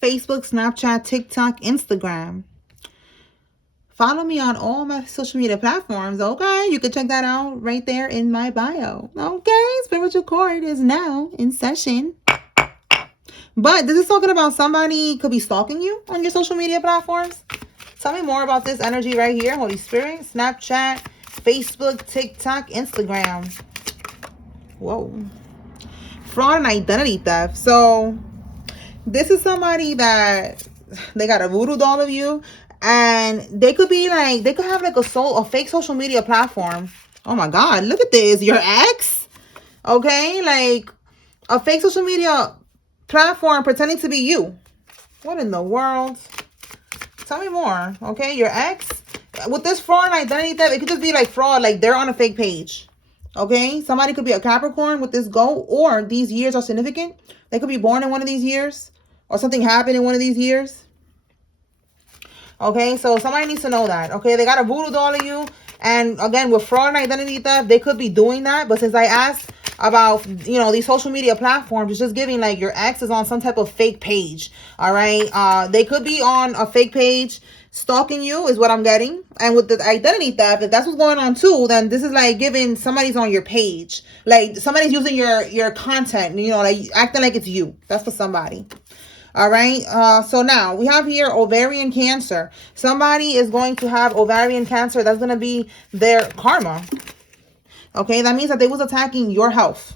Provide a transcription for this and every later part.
Facebook, Snapchat, TikTok, Instagram. Follow me on all my social media platforms, okay? You can check that out right there in my bio. Okay, spiritual court is now in session. But this is talking about somebody could be stalking you on your social media platforms. Tell me more about this energy right here, Holy Spirit. Snapchat, Facebook, TikTok, Instagram. Whoa. Fraud and identity theft. So this is somebody that they got a voodoo doll of you. And they could be like, they could have like a fake social media platform. Oh my God, look at this. Your ex? Okay, like a fake social media platform pretending to be you. What in the world? Tell me more, okay? Your ex? With this fraud and identity theft, it could just be like fraud, like they're on a fake page. Okay? Somebody could be a Capricorn with this go, or these years are significant. They could be born in one of these years, or something happened in one of these years. Okay, so somebody needs to know that. Okay, they got a voodoo doll of you. And again, with fraud and identity theft, they could be doing that. But since I asked about, these social media platforms, it's just giving like your ex is on some type of fake page. All right. They could be on a fake page stalking you is what I'm getting. And with the identity theft, if that's what's going on too, then this is like giving somebody's on your page. Like somebody's using your content, like acting like it's you. That's for somebody. All right. So now we have here ovarian cancer. Somebody is going to have ovarian cancer. That's going to be their karma. Okay. That means that they was attacking your health.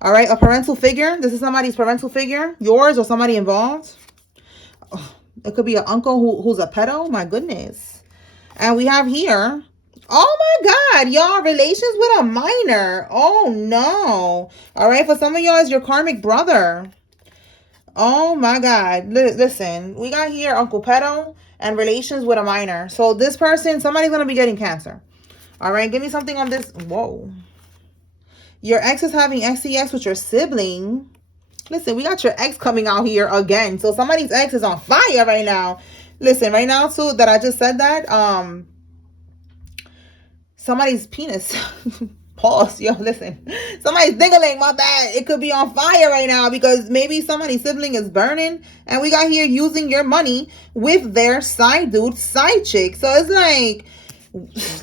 All right. A parental figure. This is somebody's parental figure, yours or somebody involved. It could be an uncle who's a pedo. My goodness. And we have here, oh my God, y'all, relations with a minor. Oh no. All right. For some of y'all, it's your karmic brother. Oh my God. Listen, we got here Uncle Pedo and relations with a minor. So this person, somebody's going to be getting cancer. All right. Give me something on this. Whoa. Your ex is having sex with your sibling. Listen, we got your ex coming out here again. So somebody's ex is on fire right now. Listen, right now too, that I just said that, somebody's penis. Pause. Yo, listen. Somebody's diggling. My bad. It could be on fire right now because maybe somebody's sibling is burning. And we got here using your money with their side dude, side chick. So it's like,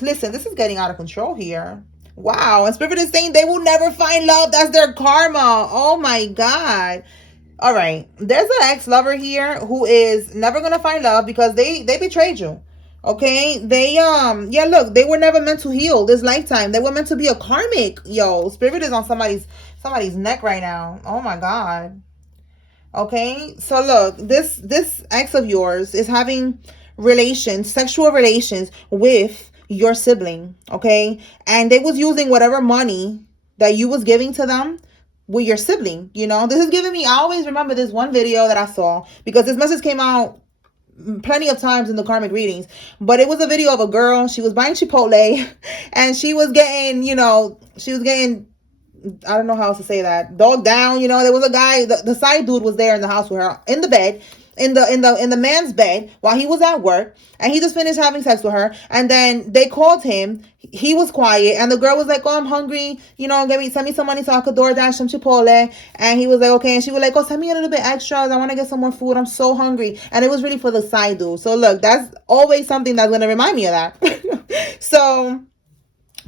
listen, this is getting out of control here. Wow. And Spirit is saying they will never find love. That's their karma. Oh my God. All right. There's an ex-lover here who is never going to find love because they betrayed you. Okay, they look, they were never meant to heal this lifetime. They were meant to be a karmic. Yo, Spirit is on somebody's neck right now. Oh my God. Okay, so look, this ex of yours is having sexual relations with your sibling. Okay, and they was using whatever money that you was giving to them with your sibling. This is giving me, I always remember this one video that I saw because this message came out plenty of times in the karmic readings, but it was a video of a girl. She was buying Chipotle and she was getting, I don't know how else to say that, dogged down. There was a guy, the side dude was there in the house with her in the bed, in the man's bed while he was at work, and he just finished having sex with her. And then they called him. He was quiet, and the girl was like, "Oh, I'm hungry. Send me some money so I could DoorDash some Chipotle." And he was like, "Okay." And she was like, "Oh, send me a little bit extras. I want to get some more food. I'm so hungry." And it was really for the side dude. So look, that's always something that's gonna remind me of that. So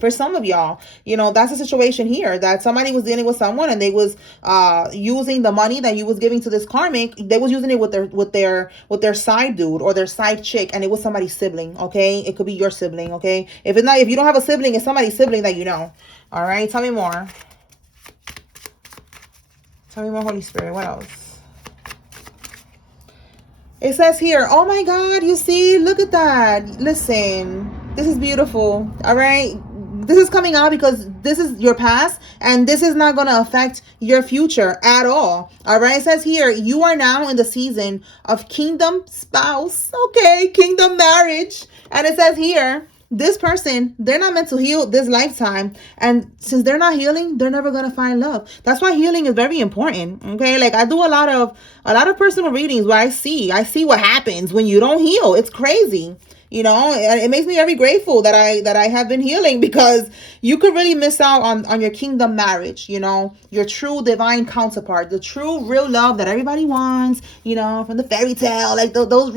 for some of y'all, that's a situation here that somebody was dealing with someone and they was using the money that you was giving to this karmic. They was using it with their side dude or their side chick, and it was somebody's sibling. Okay, it could be your sibling. Okay, if you don't have a sibling, it's somebody's sibling that you know. All right, tell me more. Tell me more, Holy Spirit. What else? It says here, oh my God, you see, look at that. Listen, this is beautiful. All right. This is coming out because this is your past and this is not going to affect your future at all. All right. It says here, you are now in the season of kingdom spouse. Okay. Kingdom marriage. And it says here, this person, they're not meant to heal this lifetime. And since they're not healing, they're never going to find love. That's why healing is very important. Okay. Like I do a lot of personal readings where I see what happens when you don't heal. It's crazy. You know, and it makes me very grateful that I have been healing, because you could really miss out on your kingdom marriage, you know, your true divine counterpart, the true real love that everybody wants, you know, from the fairy tale, like those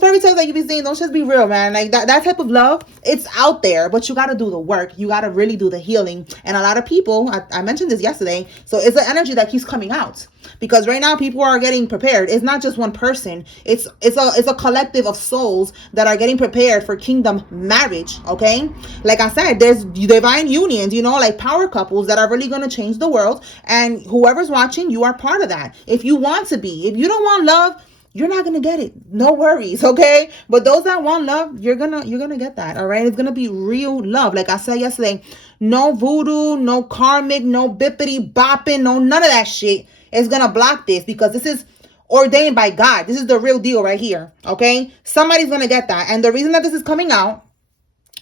fairy tales that you be seeing, those just be real, man. Like that type of love, it's out there, but you got to do the work. You got to really do the healing. And a lot of people, I mentioned this yesterday, so it's an energy that keeps coming out, because right now people are getting prepared. It's not just one person, it's a collective of souls that are getting prepared for kingdom marriage. Okay, like I said, there's divine unions, you know, like power couples that are really going to change the world, and whoever's watching, you are part of that. If you want to be, if you don't want love, you're not gonna get it, no worries. Okay, but those that want love, you're gonna get that. All right, it's gonna be real love. Like I said yesterday, no voodoo, no karmic, no bippity bopping, no none of that shit is gonna block this, because this is ordained by God. This is the real deal right here. Okay, somebody's gonna get that. And the reason that this is coming out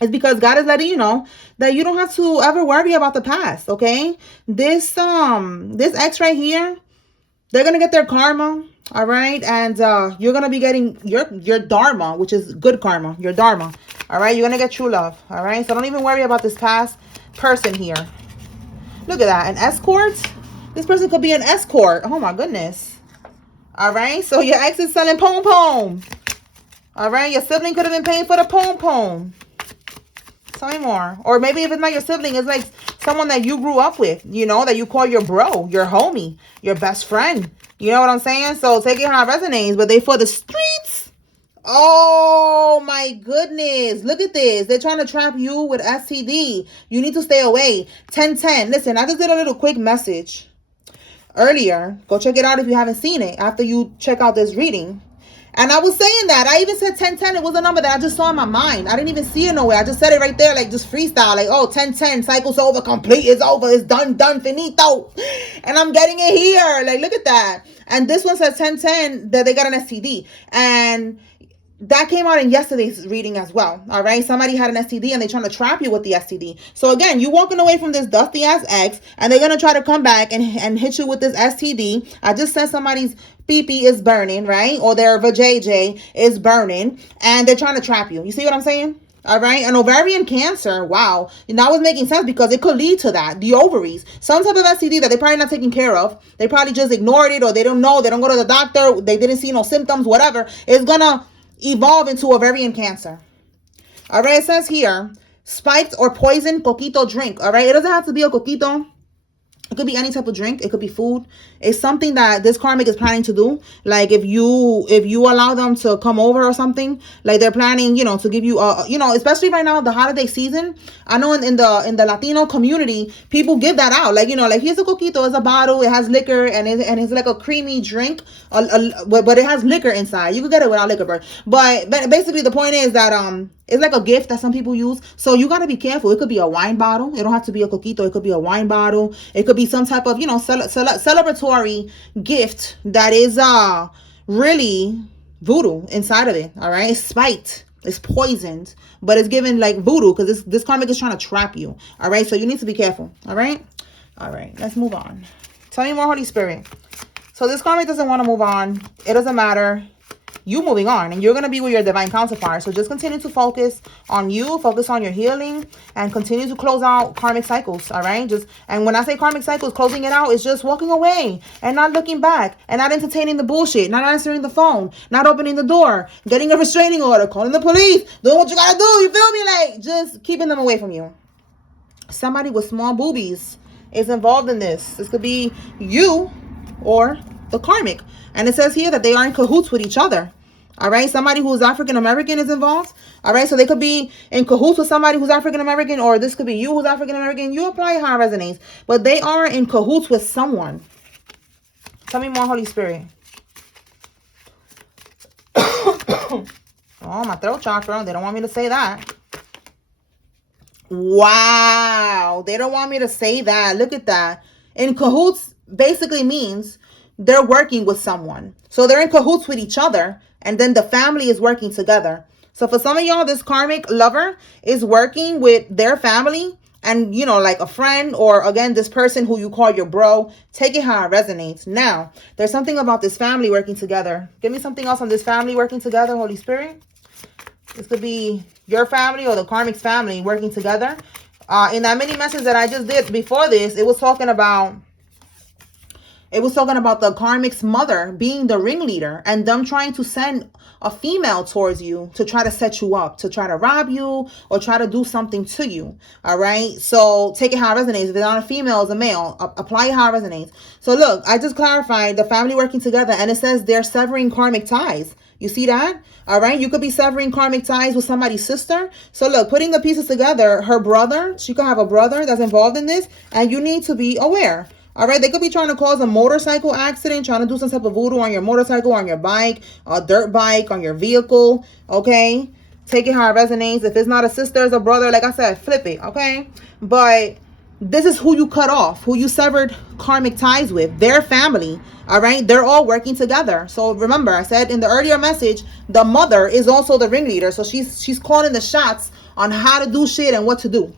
is because God is letting you know that you don't have to ever worry about the past. Okay, this ex right here, they're gonna get their karma. All right, and you're gonna be getting your dharma, which is good karma, your dharma. All right, you're gonna get true love. All right, so don't even worry about this past person here. Look at that, an escort. This person could be an escort. Oh my goodness. All right, so your ex is selling pom pom. All right, your sibling could have been paying for the pom pom. Tell me more. Or maybe if it's not your sibling, it's like someone that you grew up with, you know, that you call your bro, your homie, your best friend. You know what I'm saying? So take it how it resonates, but they for the streets. Oh my goodness. Look at this. They're trying to trap you with STD. You need to stay away. 1010. Listen, I just did a little quick message earlier. Go check it out if you haven't seen it after you check out this reading. And I was saying that. I even said 1010. It was a number that I just saw in my mind. I didn't even see it nowhere. I just said it right there, like just freestyle. Like, oh, 1010. Cycle's over. Complete. It's over. It's done. Finito. And I'm getting it here. Like, look at that. And this one says 1010 that they got an STD. And that came out in yesterday's reading as well. All right, somebody had an STD and they're trying to trap you with the STD. So again, you walking away from this dusty ass ex, and they're gonna try to come back and hit you with this STD. I just said somebody's pee-pee is burning, right? Or their vajayjay is burning, and they're trying to trap you. You see what I'm saying? All right, and ovarian cancer, wow. That was making sense, because it could lead to that. The ovaries, some type of STD that they're probably not taking care of. They probably just ignored it, or they don't know. They don't go to the doctor. They didn't see no symptoms, whatever. It's gonna evolve into ovarian cancer. All right, it says here, spiked or poisoned coquito drink. All right, it doesn't have to be a coquito. It could be any type of drink. It could be food. It's something that this karmic is planning to do. Like if you allow them to come over or something, like they're planning, you know, to give you especially right now, the holiday season. I know in the Latino community, people give that out. Like, you know, like here's a coquito, it's a bottle, it has liquor, and it's like a creamy drink, but it has liquor inside. You could get it without liquor, but basically the point is that it's like a gift that some people use. So you got to be careful. It could be a wine bottle. It don't have to be a coquito. It could be a wine bottle. It could be some type of, celebratory gift that is really voodoo inside of it. All right. It's spiked. It's poisoned, but it's given like voodoo, because this karmic is trying to trap you. All right. So you need to be careful. All right. All right. Let's move on. Tell me more, Holy Spirit. So this karmic doesn't want to move on. It doesn't matter. You moving on, and you're going to be with your divine counterpart. So just continue to focus on you, focus on your healing, and continue to close out karmic cycles. All right. And when I say karmic cycles, closing it out is just walking away and not looking back, and not entertaining the bullshit, not answering the phone, not opening the door, getting a restraining order, calling the police, doing what you got to do. You feel me? Like, just keeping them away from you. Somebody with small boobies is involved in this. This could be you or the karmic. And it says here that they are in cahoots with each other. All right. Somebody who's African American is involved. All right. So they could be in cahoots with somebody who's African American, or this could be you who's African American. You apply how it resonates. But they are in cahoots with someone. Tell me more, Holy Spirit. Oh, my throat chakra. They don't want me to say that. Wow. They don't want me to say that. Look at that. In cahoots basically means they're working with someone. So they're in cahoots with each other, and then the family is working together. So for some of y'all, this karmic lover is working with their family, and, you know, like a friend, or again, this person who you call your bro. Take it how it resonates. Now, there's something about this family working together. Give me something else on this family working together, Holy Spirit. This could be your family or the karmic's family working together. In that mini message that I just did before this, it was talking about the karmic's mother being the ringleader and them trying to send a female towards you to try to set you up, to try to rob you or try to do something to you. All right. So take it how it resonates. If it's not a female, it's a male. Apply it how it resonates. So look, I just clarified the family working together, and it says they're severing karmic ties. You see that? All right. You could be severing karmic ties with somebody's sister. So look, putting the pieces together, her brother, she could have a brother that's involved in this, and you need to be aware. All right, they could be trying to cause a motorcycle accident, trying to do some type of voodoo on your motorcycle, on your bike, a dirt bike, on your vehicle, okay? Take it how it resonates. If it's not a sister, it's a brother, like I said, flip it, okay? But this is who you cut off, who you severed karmic ties with, their family, all right? They're all working together. So remember, I said in the earlier message, the mother is also the ringleader. So she's calling the shots on how to do shit and what to do.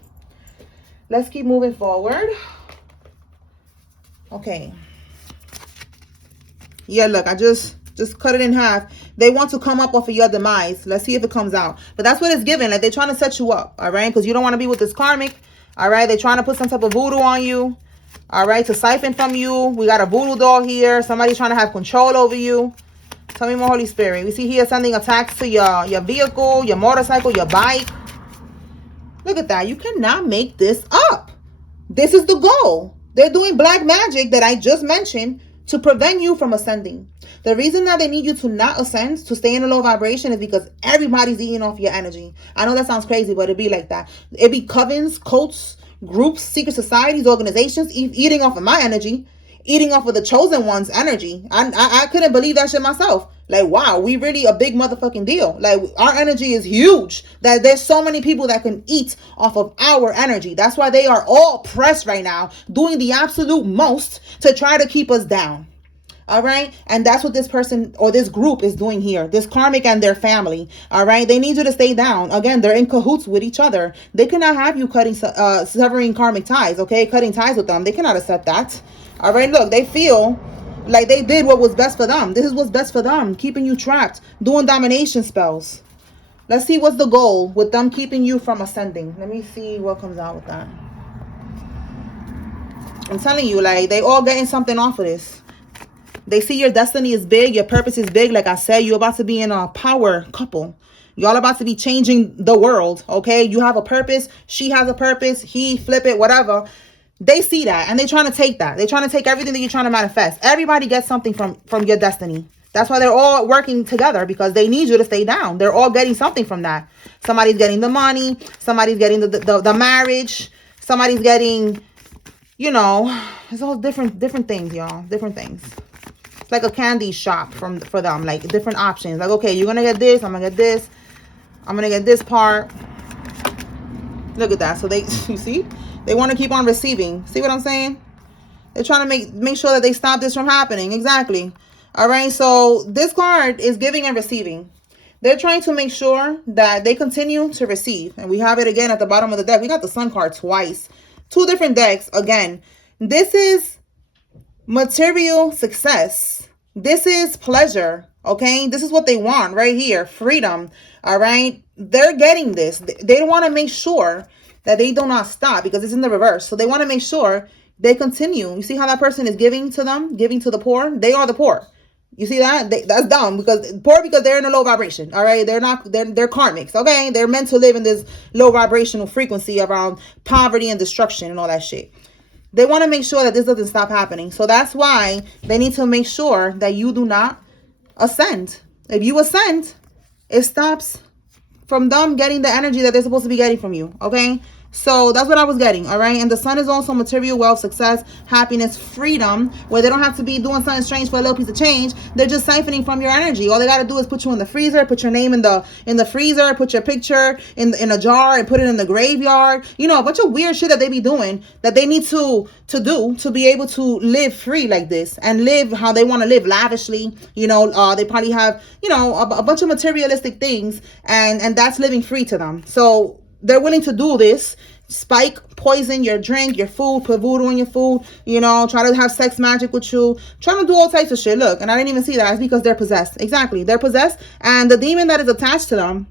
Let's keep moving forward. Okay. Yeah, look, I just cut it in half. They want to come up off of your demise. Let's see if it comes out. But that's what it's given. Like, they're trying to set you up, all right? Because you don't want to be with this karmic, all right? They're trying to put some type of voodoo on you, all right? To siphon from you. We got a voodoo doll here. Somebody's trying to have control over you. Tell me more, Holy Spirit. We see here sending attacks to your vehicle, your motorcycle, your bike. Look at that. You cannot make this up. This is the goal. They're doing black magic that I just mentioned to prevent you from ascending. The reason that they need you to not ascend, to stay in a low vibration, is because everybody's eating off your energy. I know that sounds crazy, but it'd be like that. It'd be covens, cults, groups, secret societies, organizations eating off of my energy, eating off of the chosen one's energy. I couldn't believe that shit myself. Like, wow, we really a big motherfucking deal. Like, our energy is huge. That there's so many people that can eat off of our energy. That's why they are all pressed right now, doing the absolute most to try to keep us down. All right. And that's what this person or this group is doing here. This karmic and their family. All right. They need you to stay down. Again, they're in cahoots with each other. They cannot have you severing karmic ties. Okay. Cutting ties with them. They cannot accept that. All right. Look, they feel like they did what was best for them. This is what's best for them. Keeping you trapped. Doing domination spells. Let's see what's the goal with them keeping you from ascending. Let me see what comes out with that. I'm telling you, like, they all getting something off of this. They see your destiny is big. Your purpose is big. Like I said, you're about to be in a power couple. Y'all about to be changing the world. Okay. You have a purpose. She has a purpose. He, flip it, whatever. They see that and they're trying to take that. They're trying to take everything that you're trying to manifest. Everybody gets something from your destiny. That's why they're all working together, because they need you to stay down. They're all getting something from that. Somebody's getting the money. Somebody's getting the marriage. Somebody's getting, you know, it's all different things, y'all. Different things. It's like a candy shop for them, like different options. Like, okay, you're going to get this. I'm going to get this. I'm going to get this part. Look at that. So they, you see, they want to keep on receiving. See what I'm saying? They're trying to make sure that they stop this from happening. Exactly. All right. So this card is giving and receiving. They're trying to make sure that they continue to receive. And we have it again at the bottom of the deck. We got the Sun card twice. Two different decks. Again, this is material success. This is pleasure. Okay. This is what they want right here. Freedom. All right. They're getting this. They want to make sure that they do not stop, because it's in the reverse. So they want to make sure they continue. You see how that person is giving to them, giving to the poor? They are the poor. You see that? That's dumb, because they're in a low vibration. All right. They're karmics. Okay. They're meant to live in this low vibrational frequency around poverty and destruction and all that shit. They want to make sure that this doesn't stop happening. So that's why they need to make sure that you do not ascend. If you ascend, it stops from them getting the energy that they're supposed to be getting from you. Okay. So that's what I was getting. All right. And the Sun is also material wealth, success, happiness, freedom, where they don't have to be doing something strange for a little piece of change. They're just siphoning from your energy. All they got to do is put you in the freezer, put your name in the freezer, put your picture in a jar and put it in the graveyard. You know, a bunch of weird shit that they be doing that they need to do to be able to live free like this and live how they want to live, lavishly. You know, they probably have, you know, a bunch of materialistic things, and that's living free to them. So they're willing to do this. Spike, poison your drink, your food, put voodoo in your food, you know, try to have sex magic with you, trying to do all types of shit. Look, and I didn't even see that. It's because they're possessed. Exactly. They're possessed. And the demon that is attached to them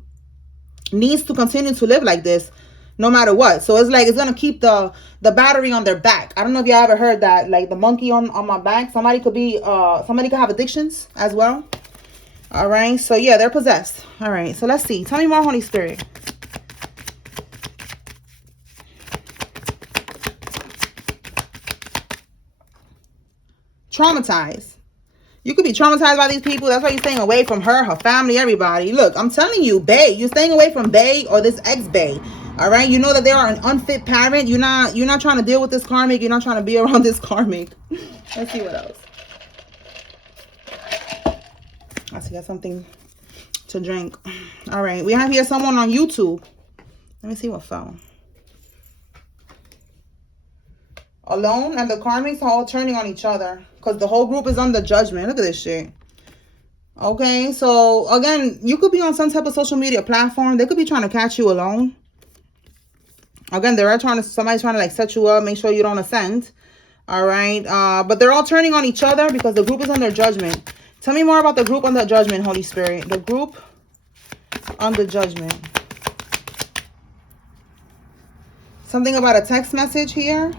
needs to continue to live like this no matter what. So it's like it's gonna keep the battery on their back. I don't know if y'all ever heard that, like the monkey on my back. Somebody could be somebody could have addictions as well. All right, so yeah, they're possessed. All right, so let's see. Tell me more, Holy Spirit. Traumatized. You could be traumatized by these people. That's why you're staying away from her family, everybody. Look, I'm telling you, bae, you're staying away from bae or this ex-bae. All right, you know that they are an unfit parent. You're not trying to deal with this karmic. You're not trying to be around this karmic. Let's see what else. I see, got something to drink. All right, we have here someone on YouTube. Let me see what fell. Alone, and the karmics are all turning on each other because the whole group is under judgment. Look at this shit. Okay, so again, you could be on some type of social media platform. They could be trying to catch you alone. Again, somebody's trying to like set you up, make sure you don't ascend. All right, but they're all turning on each other because the group is under judgment. Tell me more about the group under judgment, Holy Spirit. The group under judgment. Something about a text message here,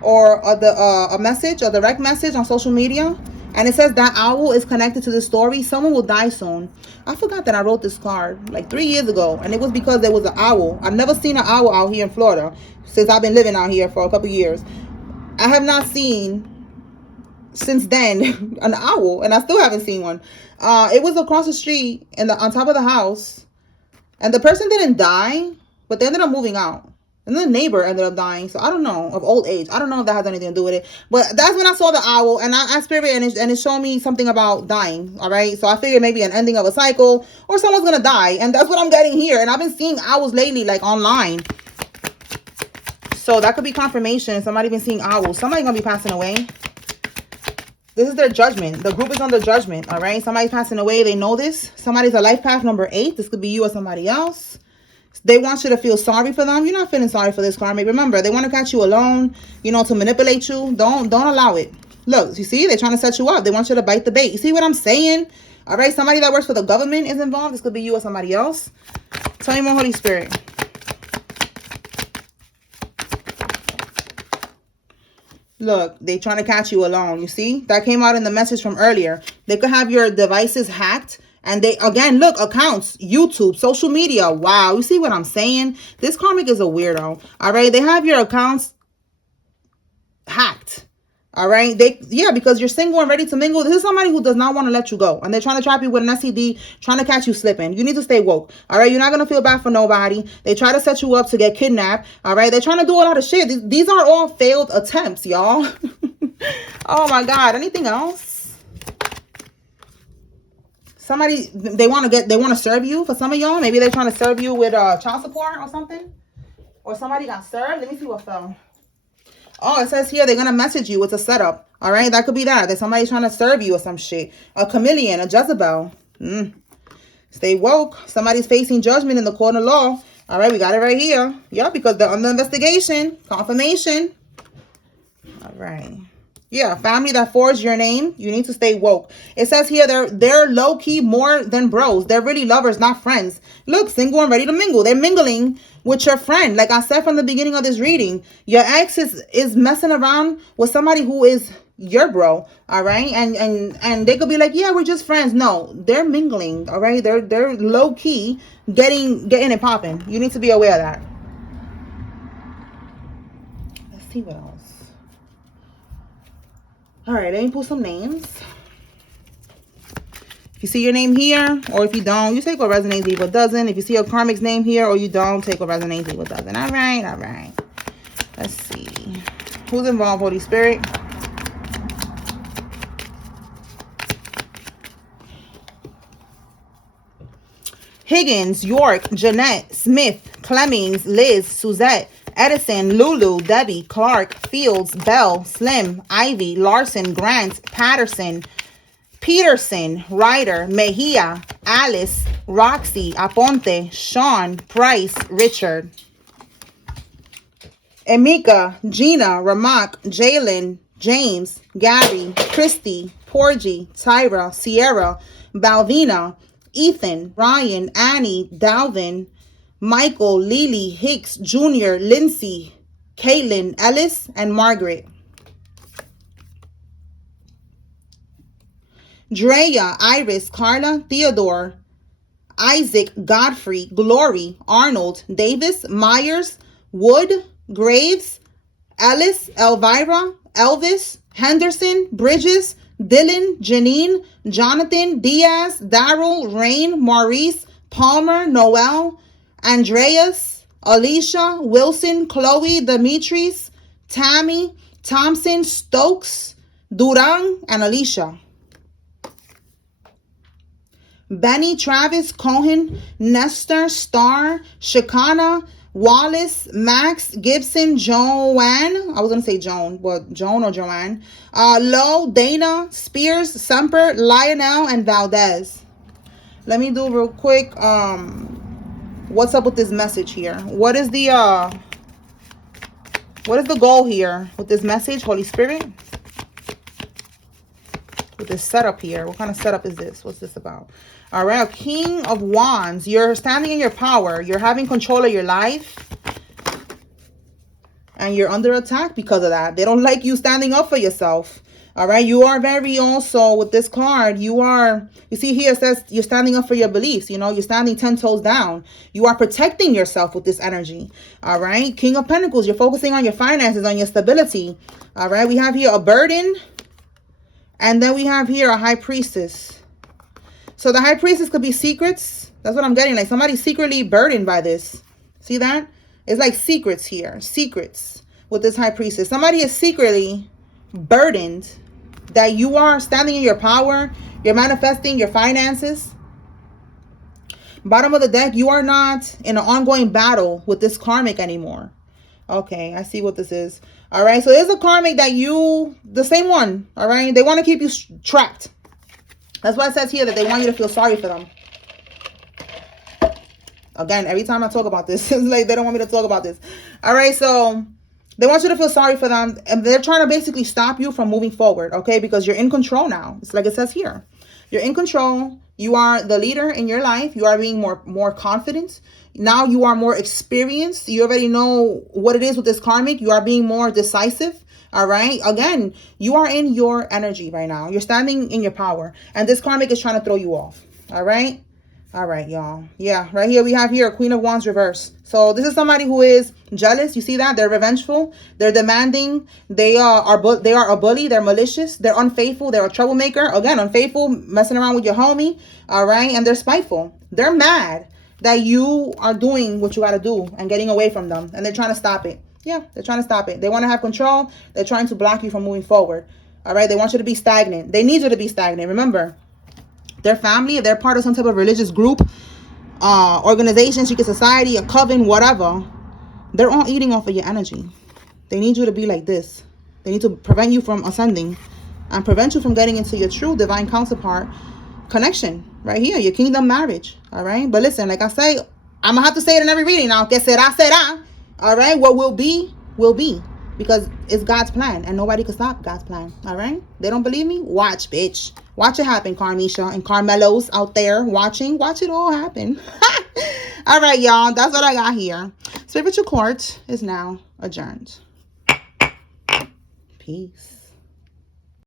or a message, a direct message on social media. And it says that owl is connected to the story. Someone will die soon. I forgot that I wrote this card like 3 years ago. And it was because there was an owl. I've never seen an owl out here in Florida since I've been living out here for a couple years. I have not seen since then an owl. And I still haven't seen one. It was across the street and on top of the house. And the person didn't die, but they ended up moving out. And the neighbor ended up dying. So I don't know, of old age. I don't know if that has anything to do with it. But that's when I saw the owl. And I asked Spirit, and it showed me something about dying. All right. So I figured maybe an ending of a cycle, or someone's going to die. And that's what I'm getting here. And I've been seeing owls lately, like online. So that could be confirmation. Somebody been seeing owls. Somebody's going to be passing away. This is their judgment. The group is under judgment. All right. Somebody's passing away. They know this. Somebody's a life path number 8. This could be you or somebody else. They want you to feel sorry for them. You're not feeling sorry for this karmic. Remember, they want to catch you alone, to manipulate you. Don't allow it. Look, you see, they're trying to set you up. They want you to bite the bait. You see what I'm saying? All right, somebody that works for the government is involved. This could be you or somebody else. Tell me more, Holy Spirit. Look, they trying to catch you alone. You see? That came out in the message from earlier. They could have your devices hacked. And they, again, look, accounts, YouTube, social media. Wow. You see what I'm saying? This karmic is a weirdo. All right. They have your accounts hacked. All right. Because you're single and ready to mingle. This is somebody who does not want to let you go. And they're trying to trap you with an STD, trying to catch you slipping. You need to stay woke. All right. You're not going to feel bad for nobody. They try to set you up to get kidnapped. All right. They're trying to do a lot of shit. These are all failed attempts, y'all. Oh my God. Anything else? Somebody, they want to serve you. For some of y'all, maybe they're trying to serve you with child support or something. Or somebody got served. Let me see what fell. Oh, it says here they're going to message you. It's a setup. All right, that could be that. There's somebody trying to serve you or some shit. A chameleon, a Jezebel. Stay woke. Somebody's facing judgment in the court of law. All right, we got it right here. Yeah, because they're under investigation. Confirmation. All right. Yeah, family that forged your name, you need to stay woke. It says here they're low-key more than bros. They're really lovers, not friends. Look, single and ready to mingle. They're mingling with your friend. Like I said from the beginning of this reading, your ex is messing around with somebody who is your bro, all right? And they could be like, yeah, we're just friends. No, they're mingling, all right? They're low-key getting it popping. You need to be aware of that. Let's see what else. All right, let me pull some names. If you see your name here, or if you don't, you take what resonates, leave what doesn't. If you see a karmic's name here, or you don't, take what resonates, leave what doesn't. All right. Let's see. Who's involved, Holy Spirit? Higgins, York, Jeanette, Smith, Clemmings, Liz, Suzette, Edison, Lulu, Debbie, Clark, Fields, Bell, Slim, Ivy, Larson, Grant, Patterson, Peterson, Ryder, Mejia, Alice, Roxy, Aponte, Sean, Price, Richard, Emika, Gina, Ramak, Jalen, James, Gabby, Christy, Porgy, Tyra, Sierra, Balvina, Ethan, Ryan, Annie, Dalvin, Michael, Lily, Hicks, Jr., Lindsay, Caitlin, Ellis, and Margaret. Drea, Iris, Carla, Theodore, Isaac, Godfrey, Glory, Arnold, Davis, Myers, Wood, Graves, Alice, Elvira, Elvis, Henderson, Bridges, Dylan, Janine, Jonathan, Diaz, Daryl, Rain, Maurice, Palmer, Noel, Andreas, Alicia, Wilson, Chloe, Demetrius, Tammy, Thompson, Stokes, Durang, and Alicia. Benny, Travis, Cohen, Nestor, Star, Shakana, Wallace, Max, Gibson, Joanne. I was going to say Joan, but Joan or Joanne. Lowe, Dana, Spears, Semper, Lionel, and Valdez. Let me do real quick. What's up with this message here? What is the goal here with this message, Holy Spirit? With this setup here. What kind of setup is this? What's this about? All right, King of Wands. You're standing in your power. You're having control of your life. And you're under attack because of that. They don't like you standing up for yourself. All right, you are very also with this card. You see here it says you're standing up for your beliefs. You know, you're standing 10 toes down. You are protecting yourself with this energy. All right, King of Pentacles. You're focusing on your finances, on your stability. All right, we have here a burden. And then we have here a High Priestess. So the High Priestess could be secrets. That's what I'm getting. Like somebody's secretly burdened by this. See that? It's like secrets here. Secrets with this High Priestess. Somebody is secretly burdened that you are standing in your power. You're manifesting your finances. Bottom of the deck, you are not in an ongoing battle with this karmic anymore. Okay, I see what this is. All right, so there's a karmic that the same one, all right? They want to keep you trapped. That's why it says here that they want you to feel sorry for them. Again, every time I talk about this, it's like they don't want me to talk about this. All right, so they want you to feel sorry for them. And they're trying to basically stop you from moving forward, okay? Because you're in control now. It's like it says here. You're in control. You are the leader in your life. You are being more confident. Now you are more experienced. You already know what it is with this karmic. You are being more decisive. All right. Again, you are in your energy right now. You're standing in your power. And this karmic is trying to throw you off. All right. All right, y'all. Yeah, right here we have here Queen of Wands reverse. So this is somebody who is jealous. You see that? They're revengeful. They're demanding. They are a bully. They're malicious. They're unfaithful. They're a troublemaker. Again, unfaithful, messing around with your homie. All right. And they're spiteful. They're mad that you are doing what you got to do and getting away from them. And they're trying to stop it. Yeah, they're trying to stop it. They want to have control. They're trying to block you from moving forward. All right. They want you to be stagnant. They need you to be stagnant. Remember, their family, if they're part of some type of religious group, organization, secret society, a coven, whatever, they're all eating off of your energy. They need you to be like this. They need to prevent you from ascending and prevent you from getting into your true divine counterpart connection right here, your kingdom marriage. All right. But listen, like I say, I'm gonna have to say it in every reading now. Que será, será. All right. What will be, because it's God's plan and nobody can stop God's plan. All right. They don't believe me? Watch, bitch. Watch it happen, Carmisha and Carmelos out there watching. Watch it all happen. All right, y'all. That's what I got here. Spiritual Court is now adjourned. Peace.